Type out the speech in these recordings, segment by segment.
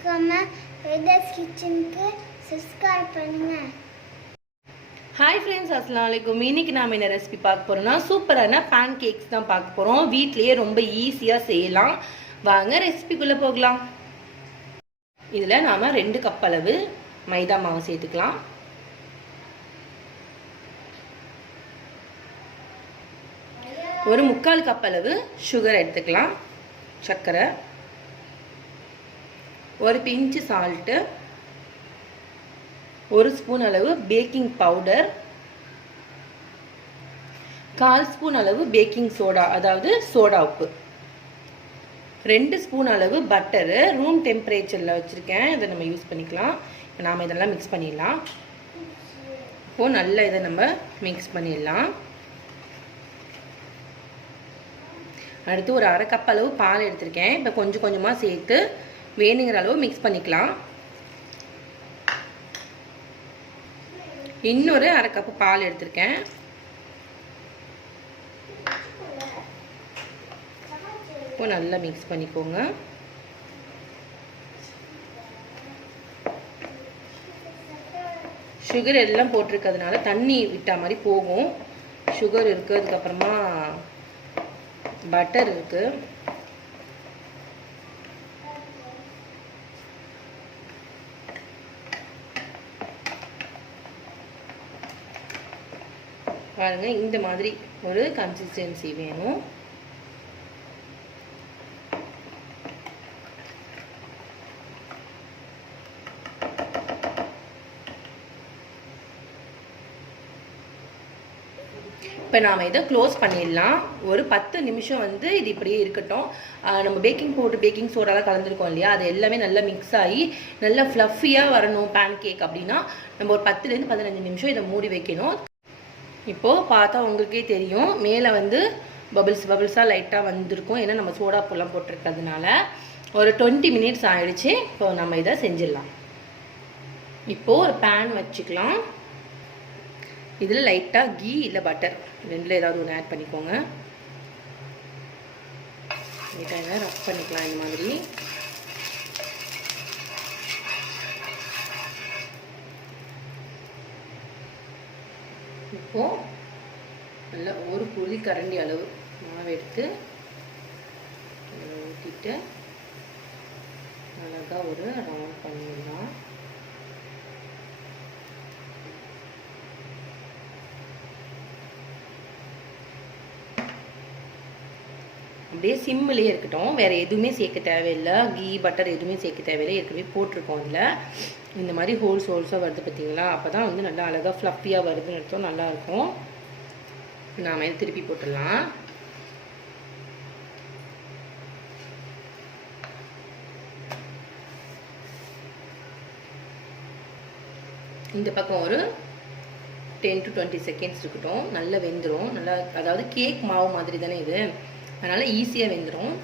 மறக்காம வேதாஸ் கிச்சனுக்கு சப்ஸ்கிரைப் பண்ணுங்க. ஹாய் ஃப்ரெண்ட்ஸ், அஸ்ஸலாமு அலைக்கும். இன்னைக்கு நாம என்ன ரெசிபி பார்க்க போறோம்னா சூப்பரான பேன் கேக்ஸ் தான் பார்க்க போறோம். வீட்லயே ரொம்ப ஈஸியா செய்யலாம். வாங்க ரெசிபிக்குள்ள போகலாம். இதுல நாம 2 கப் அளவு மைதா மாவு சேர்த்துக்கலாம். ஒரு 3/4 கப் அளவு சுகர் எடுத்துக்கலாம், சர்க்கரை, ஒரு பிஞ்ச் சால்ட்டு, 1 ஸ்பூன் அளவு பேக்கிங் பவுடர், 1/4 ஸ்பூன் அளவு பேக்கிங் சோடா, அதாவது சோடா உப்பு, 2 ஸ்பூன் அளவு பட்டரு ரூம் டெம்பரேச்சரில் வச்சுருக்கேன். இதை நம்ம யூஸ் பண்ணிக்கலாம். நாம் இதெல்லாம் மிக்ஸ் பண்ணிடலாம். இப்போது நல்லா இதை நம்ம மிக்ஸ் பண்ணிடலாம். அடுத்து ஒரு 1/2 கப் அளவு பால் எடுத்திருக்கேன். இப்போ கொஞ்சம் கொஞ்சமாக சேர்த்து வேணுங்கிற அளவு மிக்ஸ் பண்ணிக்கலாம். இன்னொரு 1/2 கப் பால் எடுத்திருக்கேன். இப்போ நல்லா மிக்ஸ் பண்ணிக்கோங்க. சுகர் எல்லாம் போட்டிருக்கிறதுனால தண்ணி விட்டா மாதிரி போகும். சுகர் இருக்குது, அதுக்கப்புறமா பட்டர் இருக்குது. பாருங்க, இந்த மாதிரி ஒரு கன்சிஸ்டன்சி வேணும். இப்போ நாம் இதை க்ளோஸ் பண்ணிடலாம். ஒரு 10 நிமிஷம் வந்து இது இப்படியே இருக்கட்டும். நம்ம பேக்கிங் பவுடர் பேக்கிங் சோடாலாம் கலந்துருக்கோம் இல்லையா, அது எல்லாமே நல்லா மிக்ஸ் ஆகி நல்லா ஃப்ளஃபியாக வரணும் பேன் கேக் அப்படின்னா நம்ம ஒரு 10லேருந்து 15 நிமிஷம் இதை மூடி வைக்கணும். இப்போது பார்த்தா உங்களுக்கே தெரியும், மேலே வந்து பபிள்ஸாக லைட்டாக வந்திருக்கும். ஏன்னா நம்ம சோடா பூலாம் போட்டிருக்கிறதுனால. ஒரு 20 மினிட்ஸ் ஆகிடுச்சு. இப்போ நம்ம இதை செஞ்சிடலாம். இப்போது ஒரு பேன் வச்சுக்கலாம். இதில் லைட்டாக கீ இல்லை பட்டர் ரெண்டில் ஏதாவது ஒன்று ஆட் பண்ணிக்கோங்க. லைட்டாக ரப் பண்ணிக்கலாம் இந்த மாதிரி. இப்போது நல்லா ஒரு புளி கரண்டி அளவு மாவு எடுத்து ஊற்றிட்டு அழகாக ஒரு ரவுண்ட் பண்ணிடலாம். அப்படியே சிம்மிலே இருக்கட்டும். வேறு எதுவுமே சேர்க்க தேவையில்லை. கீ பட்டர் எதுவுமே சேர்க்க தேவையில்லை. ஏற்கனவே போட்டிருக்கோம். அதில் இந்த மாதிரி ஹோல்ஸாக வருது பார்த்தீங்களா, அப்போ தான் வந்து நல்லா அழகாக ஃப்ளஃபியாக வருதுன்னு எடுத்தோம், நல்லாயிருக்கும். நாம் இதை திருப்பி போட்டுடலாம். இந்த பக்கம் ஒரு 10 to 20 செகண்ட்ஸ் இருக்கட்டும். நல்லா வெந்துடும். நல்லா, அதாவது கேக் மாவு மாதிரி தானே இது, அதனால் ஈஸியாக வெந்துடும்.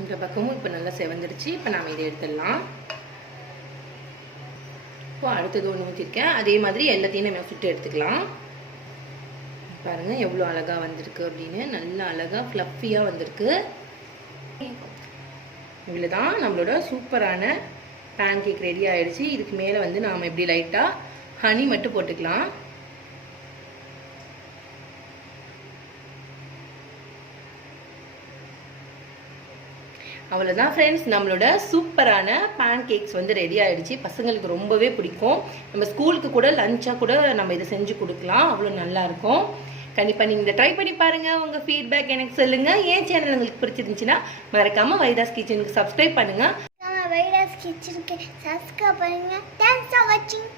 இந்த பக்கமும் இப்போ நல்லா செவந்துடுச்சு. இப்போ நாம் இதை எடுத்துடலாம். இப்போ அடுத்தது ஒன்று ஊற்றிருக்கேன். அதே மாதிரி எல்லாத்தையும் நம்ம சுட்டு எடுத்துக்கலாம். பாருங்கள் எவ்வளோ அழகாக வந்திருக்கு அப்படின்னு. நல்லா அழகாக ஃப்ளஃபியாக வந்திருக்கு. இவ்வளோ தான் நம்மளோட சூப்பரான பேன் கேக் ரெடி ஆகிடுச்சு. இதுக்கு மேலே வந்து நாம் இப்படி லைட்டாக ஹனி மட்டும் போட்டுக்கலாம். அவ்வளோதான் ஃப்ரெண்ட்ஸ், நம்மளோட சூப்பரான பேன் கேக்ஸ் வந்து ரெடி ஆகிடுச்சு. பசங்களுக்கு ரொம்பவே பிடிக்கும். நம்ம ஸ்கூலுக்கு கூட லஞ்சாக கூட நம்ம இதை செஞ்சு கொடுக்கலாம். அவ்வளோ நல்லாயிருக்கும். கண்டிப்பாக நீங்கள் இதை ட்ரை பண்ணி பாருங்கள். உங்கள் ஃபீட்பேக் எனக்கு சொல்லுங்கள். ஏன் சேனல் உங்களுக்கு பிடிச்சிருந்துச்சுன்னா மறக்காமல் வைதாஸ் கிச்சனுக்கு சப்ஸ்கிரைப் பண்ணுங்கள். வைதாஸ் கிச்சனுக்கு சப்ஸ்கிரைப் பண்ணுங்கள். தேங்க்ஸ் ஃபார் வாட்சிங்.